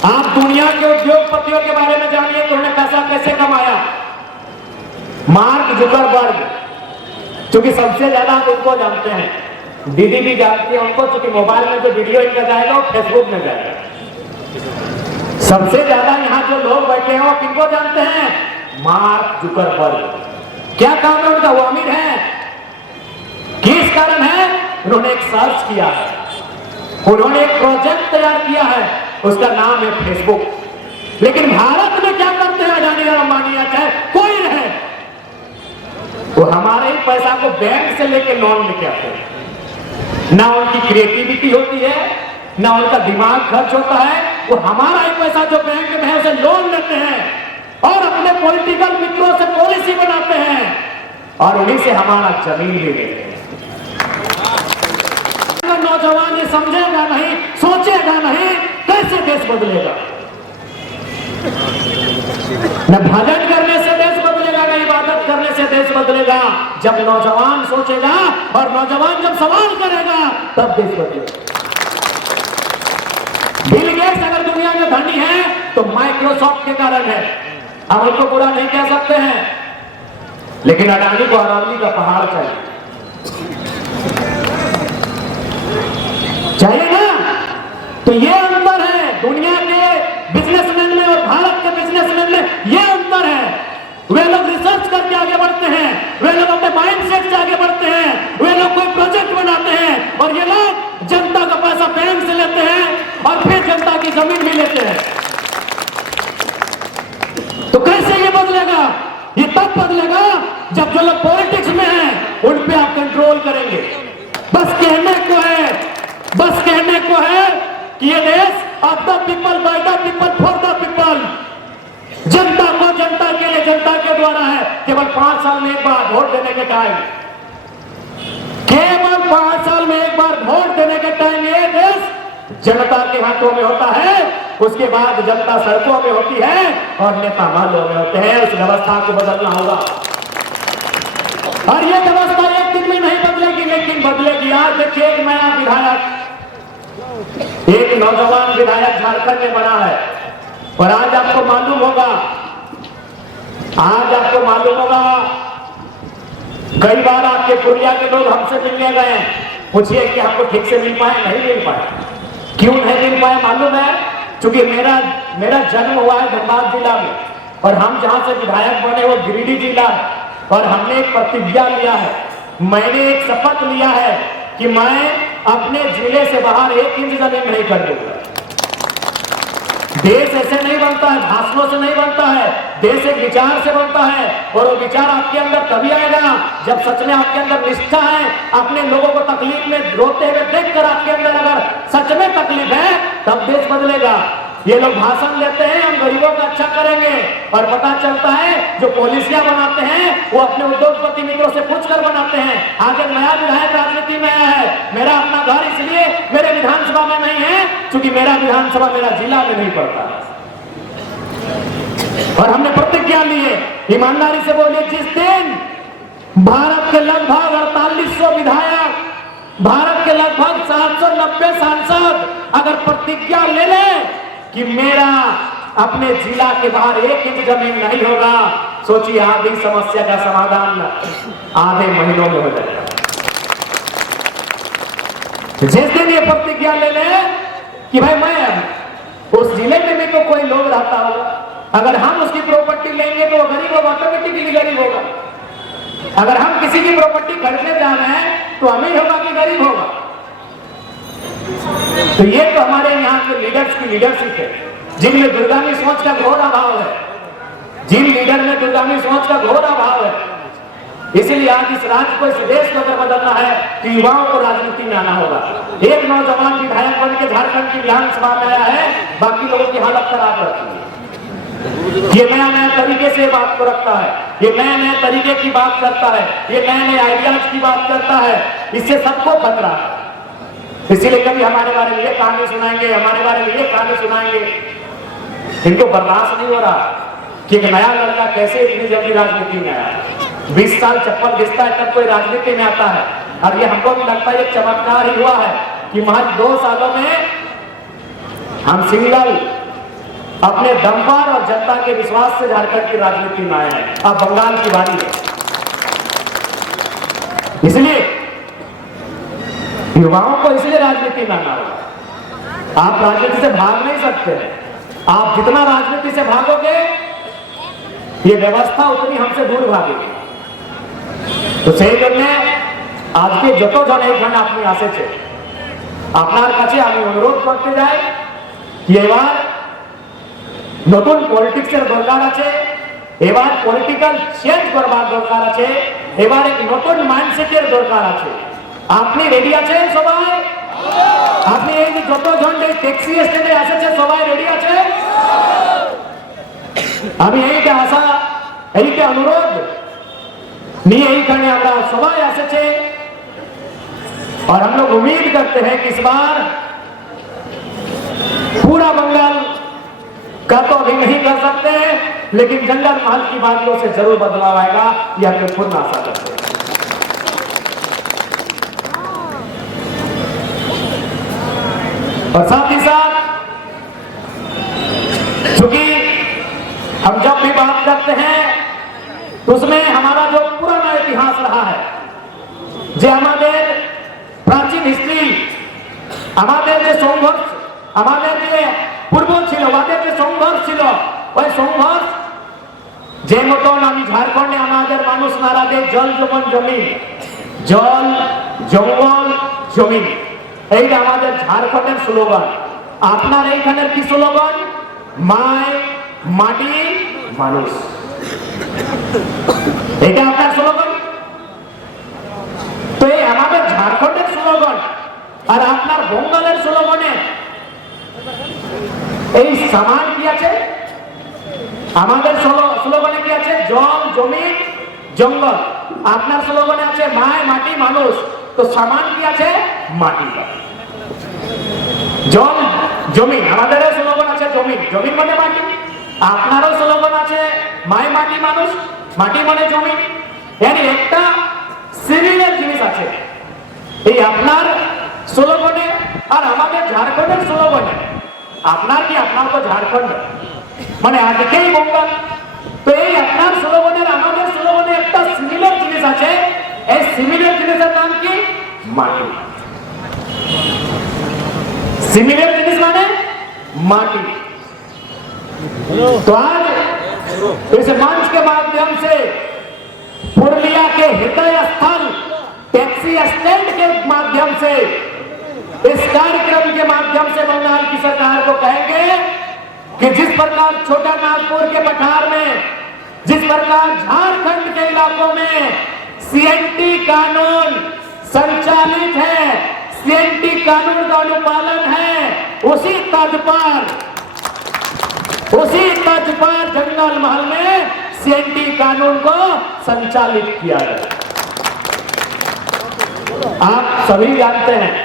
आप दुनिया के उद्योगपतियों के बारे में जानिए तो उन्होंने पैसा कैसे कमाया। मार्क जुकरबर्ग, क्योंकि सबसे ज्यादा आप उनको जानते हैं, दीदी भी जानती है उनको, क्योंकि मोबाइल में जो वीडियो इनका जाएगा वो फेसबुक में जाएगा। सबसे ज्यादा यहाँ जो लोग बैठे हैं वो किनको जानते हैं? Mark Zuckerberg. क्या काम है उनका? वो अमीर है। किस कारण है? उन्होंने एक सर्च किया है, उन्होंने एक प्रोजेक्ट तैयार किया है, उसका नाम है फेसबुक। लेकिन भारत में क्या करते हैं अडानी और अंबानी, चाहे कोई रहे, वो हमारे ही पैसा को बैंक से लेके लोन लेके आते हैं। ना उनकी क्रिएटिविटी होती है, ना उनका दिमाग खर्च होता है, वो हमारा ही पैसा जो बैंक में है उसे लोन लेते हैं और अपने पॉलिटिकल मित्रों से पॉलिसी बनाते हैं और उन्हीं से हमारा जमीन ले लेते हैं। नौजवान ये समझेगा नहीं, सोचेगा नहीं, कैसे देश बदलेगा? न भजन करने से देश बदलेगा, न इबादत करने से देश बदलेगा। जब नौजवान सोचेगा और नौजवान जब सवाल करेगा तब देश बदलेगा। बिल गेट्स अगर दुनिया में धनी है तो माइक्रोसॉफ्ट के कारण है, हम उनको बुरा नहीं कह सकते हैं, लेकिन अडानी को अरावली का पहाड़ चाहिए ना। तो ये अंतर है दुनिया के बिजनेसमैन में और भारत के बिजनेसमैन में, ये अंतर है। वे लोग रिसर्च करके आगे बढ़ते हैं, वे लोग अपने माइंडसेट से आगे बढ़ते हैं, वे लोग कोई प्रोजेक्ट बनाते हैं और ये लोग जनता का पैसा बैंक से लेते हैं और फिर जनता की जमीन भी लेते हैं। तो कैसे ये बदलेगा? ये तब बदलेगा जब जो लोग पॉलिटिक्स में हैं उन पे आप कंट्रोल करेंगे। बस कहने को है, बस कहने को है कि ये देश of the people, by the people, for the people, जनता को, जनता के लिए, जनता के द्वारा है। केवल 5 साल में एक बार वोट देने के टाइम, केवल 5 साल में एक बार वोट देने के टाइम ये देश जनता के हाथों में होता है। उसके बाद जनता सड़कों में होती है और नेता महलों में होते हैं। उस व्यवस्था को बदलना होगा और ये व्यवस्था एक दिन में नहीं बदलेगी, लेकिन बदलेगी। आज देखिए एक नया विधायक, एक नौजवान विधायक झारखंड में बना है और आज आपको मालूम होगा, कई बार आपके पुरिया के लोग हमसे मिलने गए, पूछिए कि हमको ठीक से मिल पाए? नहीं मिल पाए। क्यों नहीं मिल पाए मालूम है? क्योंकि मेरा जन्म हुआ है धनबाद जिला में और हम जहां से विधायक बने वो गिरिडीह जिला है और हमने एक प्रतिज्ञा लिया है, मैंने एक शपथ लिया है कि मैं अपने जिले से बाहर 1 इंच जमीन नहीं कर दूंगा। देश ऐसे नहीं बनता है, भाषणों से नहीं बनता है, देश एक विचार से बनता है और वो विचार आपके अंदर तभी आएगा जब सच में आपके अंदर निष्ठा है। अपने लोगों को तकलीफ में रोते हुए देखकर आपके अंदर अगर सच में तकलीफ है तब देश बदलेगा। ये लोग भाषण देते हैं हम गरीबों का अच्छा करेंगे और पता चलता है जो पॉलिसियां बनाते हैं वो अपने उद्योगपति मित्रों से पूछकर बनाते हैं। आगे नया विधायक राजनीति में आया है, मेरा अपना घर इसलिए मेरे विधानसभा में नहीं है क्योंकि मेरा विधानसभा मेरा जिला में नहीं पड़ता और हमने प्रतिज्ञा ली है। ईमानदारी से बोलिए, जिस दिन भारत के लगभग 4800 विधायक, भारत के लगभग 790 सांसद अगर प्रतिज्ञा ले ले कि मेरा अपने जिला के बाहर 1 इंच जमीन नहीं होगा, सोचिए आधी समस्या का समाधान आधे महीनों में हो जाएगा। जिस दिन ये प्रतिज्ञा ले ले कि भाई मैं उस जिले में भी तो कोई लोग रहता होगा, अगर हम उसकी प्रॉपर्टी लेंगे तो वो गरीब होगा, ऑटोमेटिकली गरीब होगा। अगर हम किसी की प्रॉपर्टी खरीदने जा रहे हैं तो अमीर होगा कि गरीब होगा? तो ये तो हमारे यहाँ के लीडर्स की लीडरशिप है, जिनमें दूरगामी सोच का घोर अभाव है, जिन लीडर में दूरगामी सोच का घोर अभाव है। इसलिए आज इस राज्य को, इस देश को अगर बदलना है तो युवाओं को राजनीति में आना होगा। एक नौजवान विधायक बन के झारखंड की विधानसभा में आया है, बाकी लोगों की हालत खराब रखी है। ये नया नया तरीके से बात को रखता है, ये नए नए तरीके की बात करता है, ये नए नए आइडियाज की बात करता है, इससे सबको खतरा है। इसीलिए कभी हमारे बारे में ये कहानी सुनाएंगे, हमारे बारे में ये कहानी सुनाएंगे। इनको बर्दाश्त नहीं हो रहा कि एक नया लड़का कैसे इतनी जल्दी राजनीति में आया। 20 साल चप्पल घिसता है तब कोई राजनीति में आता है। और ये हमको भी लगता है एक चमत्कार ही हुआ है कि महज 2 सालों में हम सिंगल अपने दम पर और जनता के विश्वास से झारखंड की राजनीति में आए हैं। अब बंगाल की बारी है। इसलिए युवाओं को इसलिए राजनीति में आना होगा। आप राजनीति से भाग नहीं सकते। आप जितना राजनीति से भागोगे ये व्यवस्था उतनी हमसे दूर भागेगी। तो সেই জন্য আজকে যতজন এইখানে আপনি আসেছে আপনার কাছে আমি অনুরোধ করতে যাই कि এবার নতুন পলিটিক্সের দরকার আছে, এবার পলিটিক্যাল চেঞ্জ করবার দরকার আছে, এবার এক নতুন মাইন্ডসেটের দরকার আছে। আপনি রেডি আছেন সবাই? আপনি এই যে যতজন এই ট্যাক্সি স্ট্যান্ডে আসেছে সবাই রেডি আছে? আমি এইটা আশা, এইটা অনুরোধ নিয়ে এইখানে আমরা সবাই আসেছে। और हम लोग उम्मीद करते हैं कि इस बार पूरा बंगाल का तो अभी नहीं कर सकते, लेकिन जंगल महल की बातों से जरूर बदलाव आएगा, यह हम लोग पूर्ण आशा करते हैं। और साथ ही साथ चूंकि हम जब भी बात करते हैं तो उसमें हमारा जो पुराना इतिहास रहा है, जो हमारे प्राचीन हिस्ट्री, हमारे जो संघर्ष, हमारे जो पूर्व ছিল, আমাদের যে সংঘর্ষ ছিল, ওই সংঘর্ষ যে মতন আমি ঝাড়খণ্ডে আমাদের মানুষ নারাজে জল জমন জমিন, জল জঙ্গল জমিন, এইটা আমাদের ঝাড়খণ্ডের স্লোগান। আপনার এইখানের কি স্লোগান? মায় মাটি মানুষ, এটা আপনার স্লোগান। তো এই আমাদের ঝাড়খণ্ডের স্লোগান আর আপনার বঙ্গালের স্লোগানে এই সমান কি আছে? আমাদের স্লোগানে কি আছে? জল জমিন জঙ্গল। আপনার স্লোগানে আছে মায় মাটি মানুষ। তো সমান কি আছে? মাটি জল জমিন। আমাদের স্লোগান আছে জমিন, জমিন মানে মাটি। আপনারও স্লোগান আছে মায় মাটি মানুষ, মাটি মানে জমিন। यानी একটা সিমিলার জিনিস আছে এই আপনার স্লোগানে আর আমাদের ঝাড়খণ্ডের স্লোগানে। আপনার কি? আপনার তো ঝাড়খণ্ড মানে আজকেই বঙ্গাল। তো এই আপনার স্লোগানের আমাদের স্লোগানে একটা সিমিলার জিনিস আছে। এই সিমিলার জিনিসের নাম কি? মাটি। सिमिलर जिनिस माने माटी। तो आज इस मंच के माध्यम से पूर्णिया के हृदय स्थल टैक्सी स्टैंड के माध्यम से इस कार्यक्रम के माध्यम से बंगाल की सरकार को कहेंगे कि जिस प्रकार छोटा नागपुर के पठार में, जिस प्रकार झारखंड के इलाकों में सीएनटी कानून संचालित है, सीएनटी कानून का अनुपालन है, उसी तर्ज पर जंगल महल में सीएनटी कानून को संचालित किया गया। आप सभी जानते हैं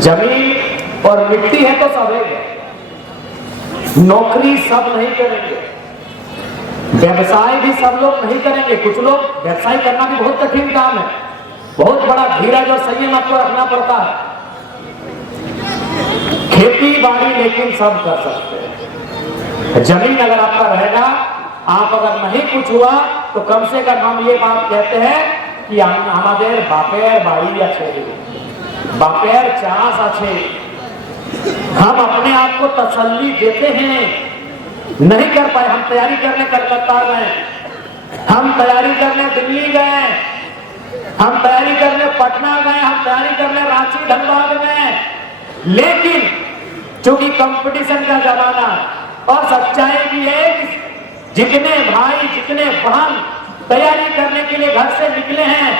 जमीन और मिट्टी है तो सब है। नौकरी सब नहीं करेंगे, व्यवसाय भी सब लोग नहीं करेंगे। कुछ लोग व्यवसाय करना भी बहुत कठिन काम है, बहुत बड़ा धीरज और संयम आपको रखना पड़ता है। खेती बाड़ी लेकिन सब कर सकते हैं। जमीन अगर आपका रहेगा, आप अगर नहीं कुछ हुआ तो कम से कम हम ये बात कहते हैं कि हमारे बापेर बाड़ी আছে, बापेर चास আছে। हम अपने आप को तसल्ली देते हैं। नहीं कर पाए, हम तैयारी करने कलकत्ता गए, हम तैयारी करने दिल्ली गए, हम तैयारी करने पटना गए, हम तैयारी करने रांची धनबाद गए। लेकिन चूंकि कंपटीशन का जमाना और सच्चाई भी है, जितने भाई जितने बहन तैयारी करने के लिए घर से निकले हैं,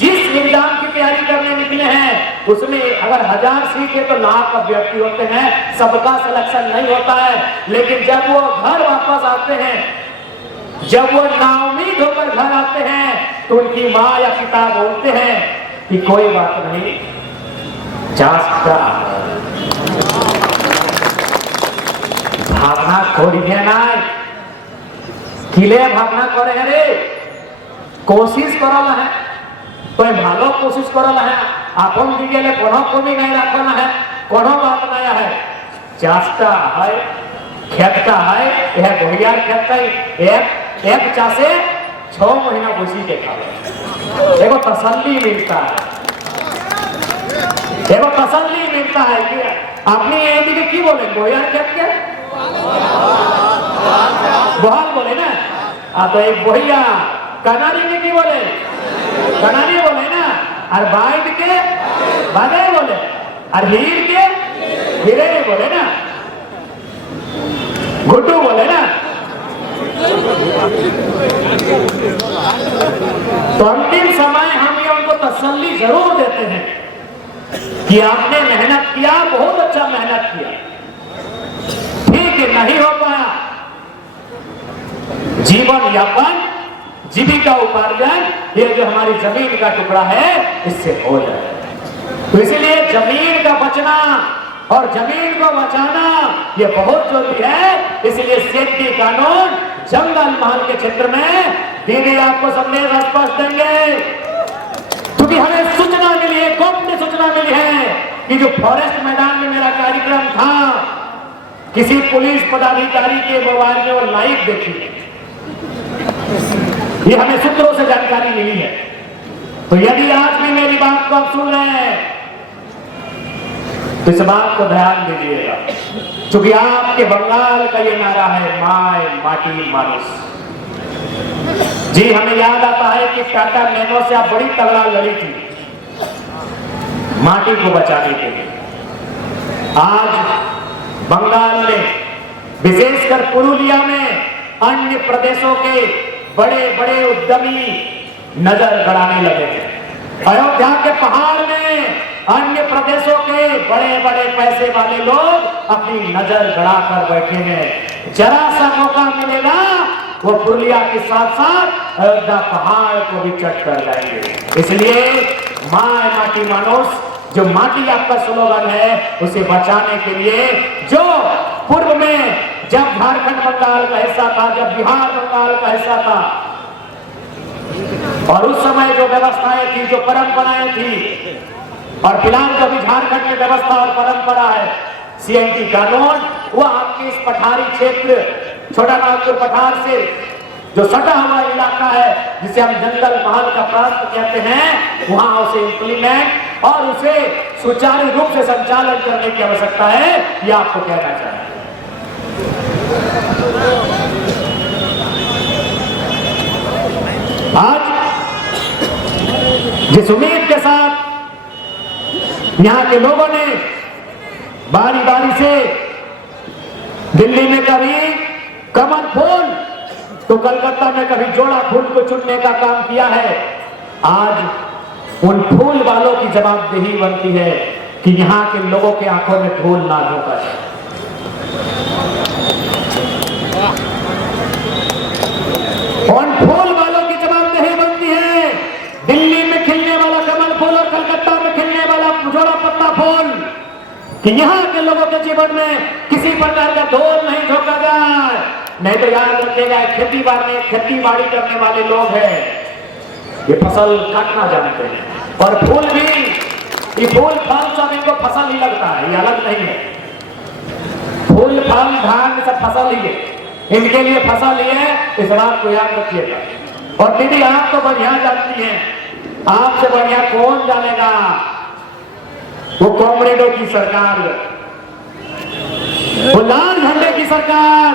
जिस एग्जाम की तैयारी करने निकले हैं, उसमें अगर 1000 सीट है तो लाख अभ्यर्थी होते हैं, सबका सिलेक्शन नहीं होता है। लेकिन जब वो घर वापस आते हैं, जब वो नाउमीद परेशानी होकर घर आते हैं तो उनकी माँ या पिता बोलते हैं कि कोई बात नहीं, जा सकता, भावना करिए ना, किले भावना करे रे, कोशिश करल है, कोई भालो कोशिश करल है, आपन दिगेले कोनो कमी नहीं रखना है, कोनो बात नहीं है, चाष्टा है, खेतका है, यह बढ़िया खेत है, एक चासे 6 महीना घुसी के खावे, देखो तसल्ली मिलता है, देखो तसल्ली मिलता है कि अपनी ये दिखे की बोले बढ़िया खेत के बहाल बोले ना, तो एक बढ़िया कनारी के की बोले, कनारी बोले ना, और बाइट के बागे बोले, और हीर के हीरे बोले ना, गुड्डू बोले ना। तो अंतिम समय हम ये उनको तसल्ली जरूर देते हैं कि आपने मेहनत किया, बहुत अच्छा मेहनत किया, ठीक है, नहीं हो पाया, जीवन यापन, जीविका उपार्जन, ये जो हमारी जमीन का टुकड़ा है इससे हो जाए। तो इसीलिए जमीन का बचना और जमीन को बचाना ये बहुत जरूरी है। इसलिए सेफ्टी कानून जंगल महल के क्षेत्र में दीदी आपको संदेश स्पष्ट देंगे, क्योंकि हमें सूचना मिली है, गोपनीय सूचना मिली है कि जो फॉरेस्ट मैदान में मेरा कार्यक्रम था, किसी पुलिस पदाधिकारी के मोबाइल में वो लाइव देखी, ये हमें सूत्रों से जानकारी मिली है। तो यदि आज भी मेरी बात को आप सुन रहे हैं तो इस बात को ध्यान दीजिएगा, क्योंकि आपके बंगाल का ये नारा है, माय माटी मानुष। जी हमें याद आता है कि टाटा नैनो से आप बड़ी तगड़ा लड़ी थी माटी को बचाने के लिए। आज बंगाल में, विशेषकर पुरुलिया में, अन्य प्रदेशों के बड़े बड़े उद्यमी नजर गड़ाने लगे थे। अयोध्या के पहाड़ में अन्य प्रदेशों के बड़े बड़े पैसे वाले लोग अपनी नजर गड़ा कर बैठे हैं। जरा सा मौका मिलेगा वो पुरुलिया के साथ साथ अयोध्या पहाड़ को भी चट कर जाएंगे। इसलिए माय माटी मानुष, जो माटी आपका स्लोगन है, उसे बचाने के लिए जो पूर्व में जब झारखंड बंगाल का हिस्सा था, जब बिहार बंगाल का हिस्सा था, और उस समय जो व्यवस्थाएं थी, जो परंपराएं थी, और फिलहाल जो भी झारखंड में व्यवस्था और परंपरा है, सीएनटी कानून, वो आपके इस पठारी क्षेत्र, छोटा नागपुर पठार से जो सटा हुआ इलाका है, जिसे हम जंगल महल का प्रांत कहते हैं, वहां उसे इंप्लीमेंट और उसे सुचारू रूप से संचालन करने की आवश्यकता है। यह आपको कहना चाहिए। आज जिस उम्मीद के साथ यहाँ के लोगों ने बारी बारी से दिल्ली में कभी कमल फूल तो कलकत्ता में कभी जोड़ा फूल को चुनने का काम किया है, आज उन फूल वालों की जवाबदेही बनती है कि यहाँ के लोगों के आंखों में धूल ना झोंके। उन फूल वालों की जवाबदेही बनती है, दिल्ली में खिलने वाला कमल फूल और कलकत्ता में खिलने वाला जोड़ा पत्ता फूल, कि यहाँ के लोगों के जीवन में किसी प्रकार का धूल नहीं झोंका जाए। नहीं तो याद रखिएगा, खेती बाड़ी करने वाले लोग हैं, ये फसल काटना जानते हैं, और फूल भी, ये फूल फल सब इनको फसल ही लगता है, ये अलग नहीं है। फूल फल धान सब फसल ही है, इनके लिए फसल ही है, इस बात को याद रखिएगा। और दीदी आप तो बढ़िया जानती हैं, आपसे बढ़िया कौन जानेगा, वो कॉमरेडों की सरकार, वो लाल झंडे की सरकार,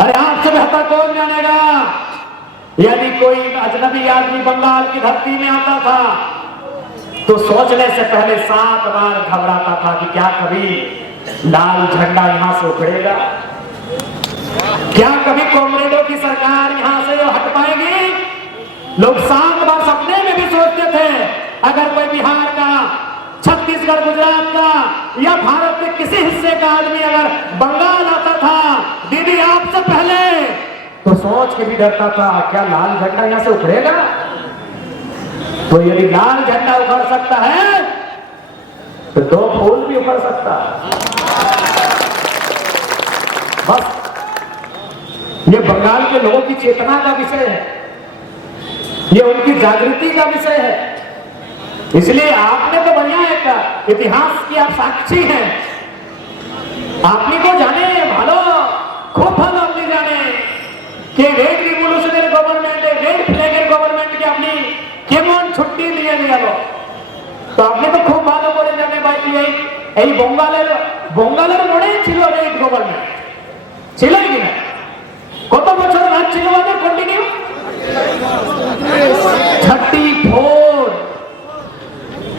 अरे आपसे बेहतर कौन जानेगा। यदि कोई अजनबी आदमी बंगाल की धरती में आता था तो सोचने से पहले 7 बार घबराता था कि क्या कभी लाल झंडा यहां से उखड़ेगा, क्या कभी कॉमरेडों की सरकार यहां से हट पाएगी। लोग 7 बार सपने में भी सोचते थे, अगर कोई बिहार का, छत्तीसगढ़, गुजरात का या भारत के किसी हिस्से का आदमी अगर बंगाल आता था, दीदी आपसे पहले तो सोच के भी डरता था क्या लाल झंडा यहां से उखड़ेगा। तो यदि लाल झंडा उखड़ सकता है तो 2 फूल भी उखड़ सकता है। बस ये बंगाल के लोगों की चेतना का विषय है, ये उनकी जागृति का विषय है। इसलिए आपने तो बढ़िया एक इतिहास की आप साक्षी हैं, आपने को जाने भालो खूब भालो अपनी जाने कि red revolutionary government red flagger government की अपनी केमन छुट्टी लिए गया तो आपने तो खूब भालो করে জানে ভাই এই বঙ্গালের মনে ছিল রেড গভর্নমেন্ট ছিল কি না? কত বছর রাজ ছিল আমাদের কন্টিনিউ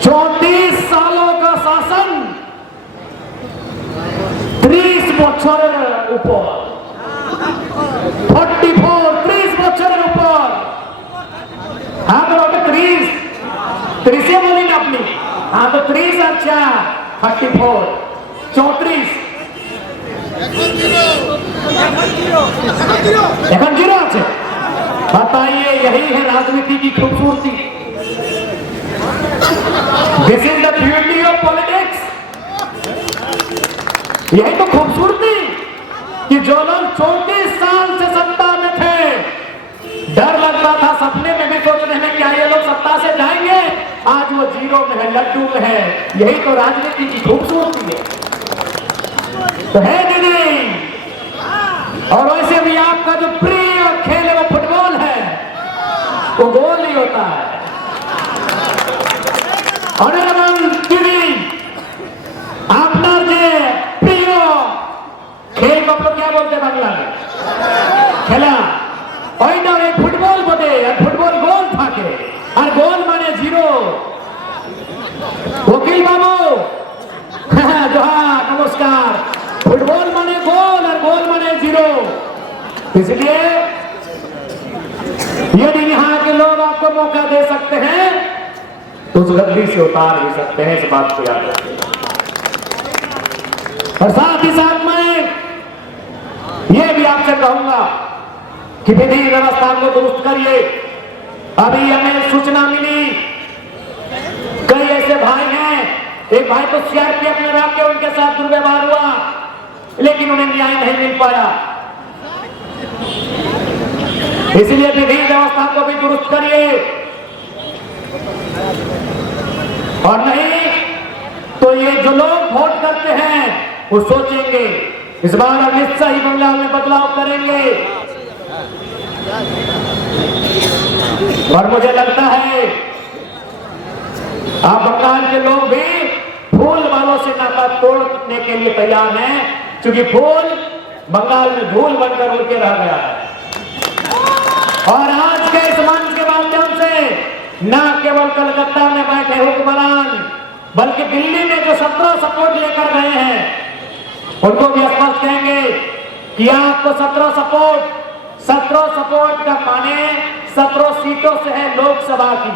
34 सालों का शासन 30 বছরের উপর 30 বছরের উপর। हाँ तो 30 बोली ना अपनी। हाँ तो 30 अच्छा 34 34 এখন 0 আছে। बताइए यही है राजनीति की खूबसूरती। This is the beauty of politics. यही तो खूबसूरती कि जो लोग 34 साल से सत्ता में थे, डर लगता था, सपने में भी सोच रहे हैं क्या ये लोग सत्ता से जाएंगे, आज वो 0 में है, लड्डू में है। यही तो राजनीति की खूबसूरती है। तो है दीदी। और वैसे भी आपका जो प्रिय खेल है वो फुटबॉल है, वो गोल नहीं होता है। অনেকজন দিদি আপনার যে প্রিয় খেল কখনো क्या बोलते বাংলা খেলা ওইটা ওই ফুটবল বটে। আর ফুটবল গোল থাকে, আর গোল মানে 0। वकील बाबू जोहार नमस्कार। फुटबॉल माने गोल और गोल माने 0। इसलिए यदि यहाँ के लोग आपको मौका दे सकते हैं तो उस गद्दी से उतार भी सकते हैं। इस बात को याद रखिए। और साथ ही साथ मैं ये भी आपसे कहूंगा कि विधि व्यवस्था को दुरुस्त करिए। अभी हमें सूचना मिली, कई ऐसे भाई हैं, एक भाई तो सीआरपीएफ में रह के उनके साथ दुर्व्यवहार हुआ, लेकिन उन्हें न्याय नहीं मिल पाया। इसलिए विधि व्यवस्था को भी दुरुस्त करिए। और नहीं तो ये जो लोग वोट करते हैं वो सोचेंगे इस बार अमित शाह ही बंगाल में बदलाव करेंगे। और मुझे लगता है आप बंगाल के लोग भी फूल वालों से नाता तोड़ने के लिए तैयार हैं, क्योंकि फूल बंगाल में धूल बनकर उड़ के रह गया है। और आज के इस मंच के माध्यम से न केवल कलकत्ता में बैठे हुक्मरान, बल्कि दिल्ली में जो 17 सपोर्ट लेकर गए हैं उनको भी स्पष्ट कहेंगे कि आपको 17 सपोर्ट का माने 17 सीटों से है लोकसभा की।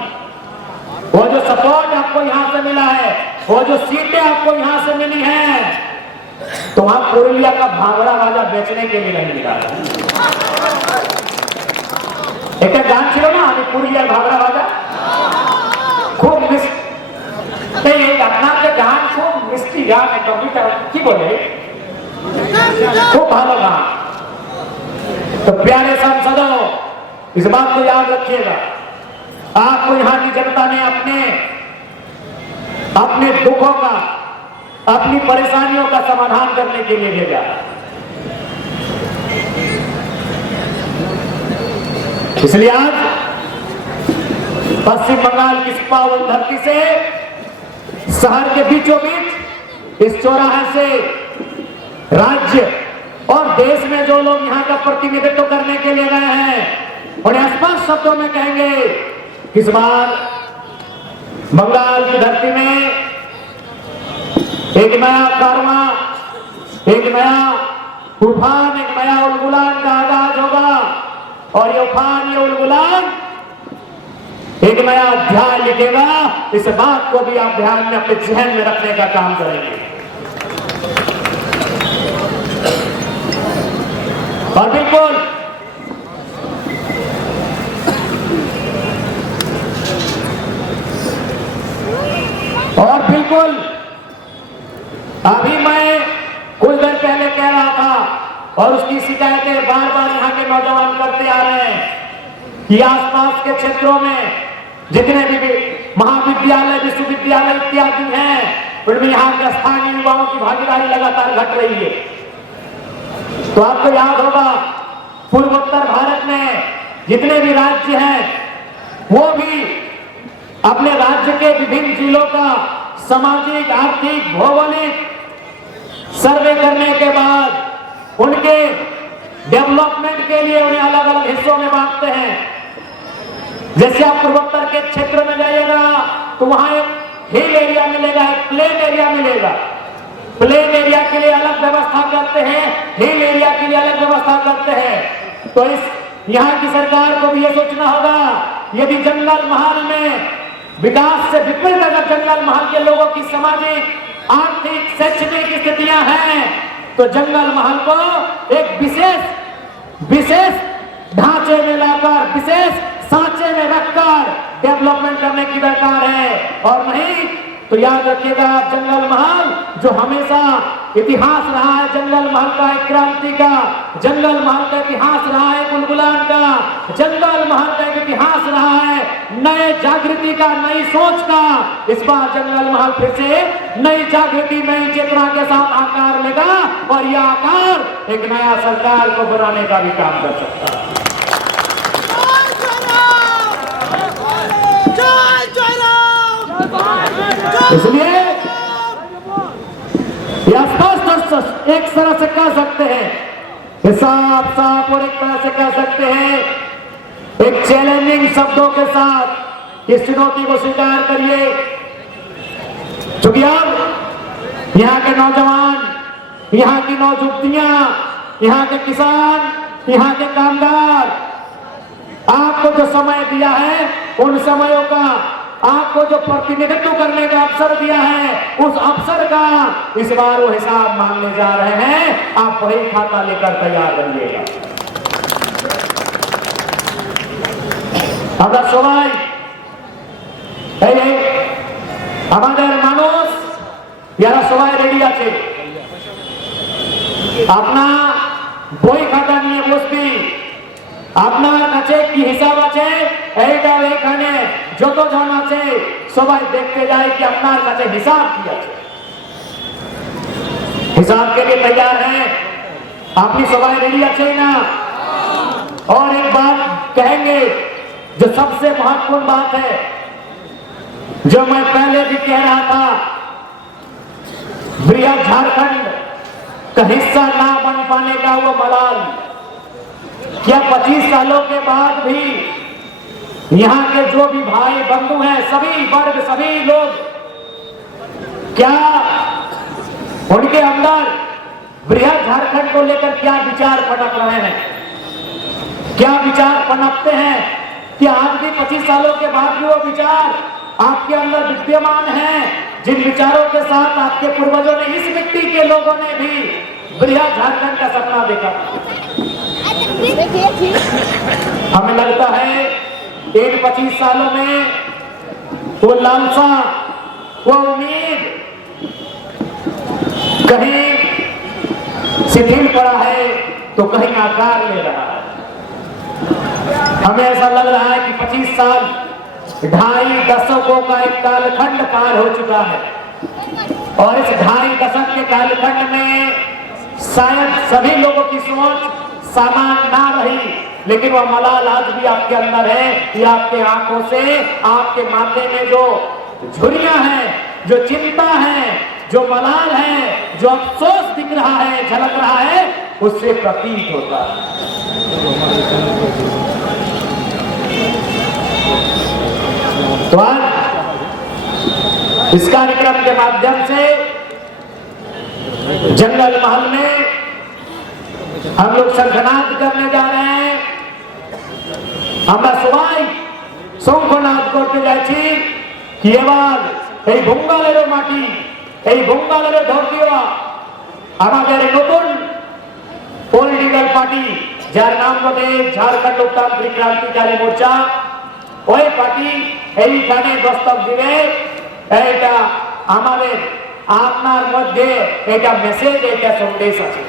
वो जो सपोर्ट आपको यहां से मिला है, वो जो सीटें आपको यहां से मिली हैं, तो वहां पुरुलिया का भांगड़ा राजा बेचने के लिए नहीं मिला। एक गान ছিল না আমি পুরুলিয়ার ভাগড়া রাজা খুব আপনার গান খুব মিষ্টি গান, একটা কি বলে खूब भालो गान। तो प्यारे सांसदों इस बात को याद रखिएगा, आपको यहां की जनता ने अपने दुखों का, अपनी परेशानियों का समाधान करने के लिए भेजा। इसलिए आज पश्चिम बंगाल की पावन धरती से शहर के बीचों बीच इस चौराहे से राज्य और देश में जो लोग यहां का प्रतिनिधित्व करने के लिए गए हैं उन्हें स्पष्ट शब्दों में कहेंगे इस बार बंगाल की धरती में एक नया कारवा, एक नया तूफान, एक नया उलगुलान का आगाज होगा। और ये उफान, ये उलगुलान एक नया अध्याय लिखेगा। इस बात को भी आप ध्यान में अपने जहन में रखने का काम करेंगे। और बिल्कुल बिल्कुल अभी मैं कुछ देर पहले कह रहा था और उसकी शिकायतें बार बार यहाँ के नौजवान करते आ रहे हैं कि आसपास के क्षेत्रों में जितने भी महाविद्यालय विश्वविद्यालय इत्यादि हैं उनमें यहाँ के स्थानीय युवाओं की भागीदारी लगातार घट रही है। तो आपको याद होगा पूर्वोत्तर भारत में जितने भी राज्य हैं वो भी अपने राज्य के विभिन्न जिलों का सामाजिक आर्थिक भौगोलिक सर्वे करने के बाद उनके डेवलपमेंट के लिए उन्हें अलग अलग हिस्सों में बांटते हैं। जैसे आप पूर्वोत्तर के क्षेत्र में जाइएगा तो वहां एक हिल एरिया मिलेगा, एक प्लेन एरिया मिलेगा। प्लेन एरिया के लिए अलग व्यवस्था करते हैं, हिल एरिया के लिए अलग व्यवस्था करते हैं। तो इस यहाँ की सरकार को भी ये सोचना होगा यदि जंगल महल में विकास से विपरीत अगर जंगल महल के लोगों की सामाजिक आर्थिक शैक्षणिक स्थितियां हैं तो जंगल महल को एक विशेष ढांचे में लाकर विशेष सांचे में रखकर डेवलपमेंट करने की दरकार है। और नहीं तो याद रखिएगा जंगल महल जो हमेशा इतिहास रहा है, जंगल महल का एक क्रांति का, जंगल महल का इतिहास रहा है गुलगुलान का, जंगल महल का एक इतिहास रहा है नए जागृति का, नई सोच का। इस बार जंगल महल फिर से नई जागृति नई चेतना के साथ आकार लेगा और यह आकार एक नया सरकार को बनाने का भी काम कर सकता है। इसलिए यह स्पष्ट एक तरह से कह सकते हैं, साफ साफ और एक तरह से कह सकते हैं एक चैलेंजिंग शब्दों के साथ इस चुनौती को स्वीकार करिए। क्योंकि अब यहाँ के नौजवान, यहाँ की नौजुवतियां, यहाँ के किसान, यहाँ के कामगार आपको जो समय दिया है उन समयों का, आपको जो प्रतिनिधित्व करने का अवसर दिया है उस अवसर का इस बार वो हिसाब मांगने जा रहे हैं। आप वही खाता लेकर तैयार रहिएगा। আমরা সবাই এই আমাদের মানুষ যারা সবাই রেডি আছে আপনা বই খাতা নিয়ে বসবি, আপনার কাছে কি হিসাব আছে এইটা এখানে যতজন আছে সবাই দেখতে যায় कि আপনার কাছে হিসাব কি আছে। हिसाब के लिए तैयार हैं? आपकी सवाई रेडी अच्छे ना? और एक बात कहेंगे जो सबसे महत्वपूर्ण बात है, जो मैं पहले भी कह रहा था, बृहद झारखंड का हिस्सा ना बन पाने का वो मलाल क्या 25 सालों के बाद भी यहाँ के जो भी भाई बंधु हैं, सभी वर्ग, सभी लोग, क्या उनके अंदर बृहद झारखंड को लेकर क्या विचार पनप रहे हैं, क्या विचार पनपते हैं कि आज भी 25 सालों के बाद भी वो विचार आपके अंदर विद्यमान हैं, जिन विचारों के साथ आपके पूर्वजों ने, इस मिट्टी के लोगों ने भी बृहद झारखंड का सपना देखा। हमें लगता है इन 25 सालों में वो लालसा, वो उम्मीद कहीं शिथिल पड़ा है तो कहीं आकार ले रहा है। हमें ऐसा लग रहा है कि 25 साल 2.5 दशकों का एक कालखंड पार हो चुका है और इस 2.5 दशक के कालखंड में शायद सभी लोगों की सोच समान ना रही, लेकिन वह मलाल आज भी आपके अंदर है। ये आपके आंखों से, आपके माथे में जो झुर्रियां हैं, जो चिंता है, जो मलाल है, जो अफसोस दिख रहा है, झलक रहा है, उससे प्रतीत होता है। तो आज इस कार्यक्रम के माध्यम से जंगल महल में हम लोग शंखनाद करने जा रहे हैं। আমরা সবাই শঙ্খনাদ করতে যাচ্ছি কি এবার এই বঙ্গালের মাটি, এই বঙ্গালের ধরতীয় আমাদের নতুন পলিটিক্যাল পার্টি যার নাম বলে ঝাড়খণ্ড লোকতান্ত্রিক ক্রান্তিকারী মোর্চা, ওই পার্টি এইখানে দস্তক দিবে। এইটা আমাদের আপনার মধ্যে এটা মেসেজ, এটা সন্দেশ আছে।